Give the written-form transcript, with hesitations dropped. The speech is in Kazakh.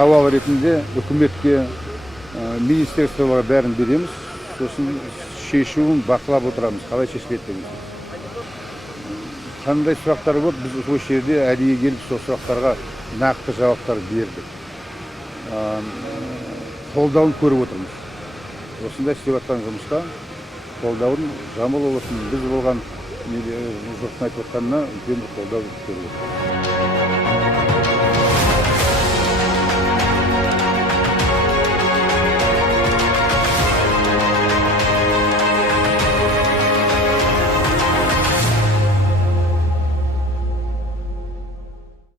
сауал ретінде үкіметке, министрліктарға бәрін береміз. Сосын шешуін бақылап отырамыз, қалай шешіледі деген. Қандай сұрақтар көп, біз осы жерде әдейі келіп сол сұрақтарға нақты жауаптар бердік. Қолдауын көріп отырмыз. Осындай істеп жатқан жұмысқа қолдауын Жамбыл облысының біз болған жұрттың айтып отқанына үлкен қолдау көріп отырмыз.